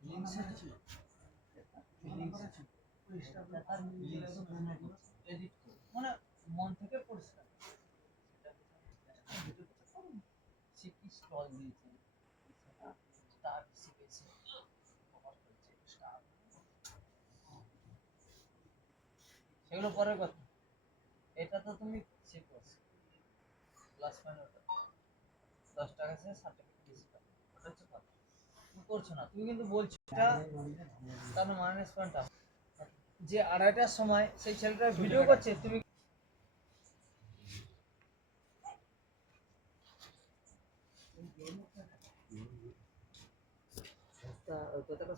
Links আছে, links আছে, পরিষ্কার করে তার লিংস এডিট করে মানে মন থেকে পরিষ্কার সে কি স্টল দিয়েছে স্টার শিখেছে কভার করেছে স্টার, সেগুলো পরের কথা। এটা তো তুমি শিখো প্লাস পয়েন্ট, 10 টাকা সে সার্টিফিকেট দিচ্ছে, ওটা হচ্ছে কথা। তুমি করছো না, তুমি কিন্তু বলছো এটা তার মাইনাস পয়েন্টটা যে 2:30টার সময় সেই ছেলেটা ভিডিও করছে, তুমি কথাটা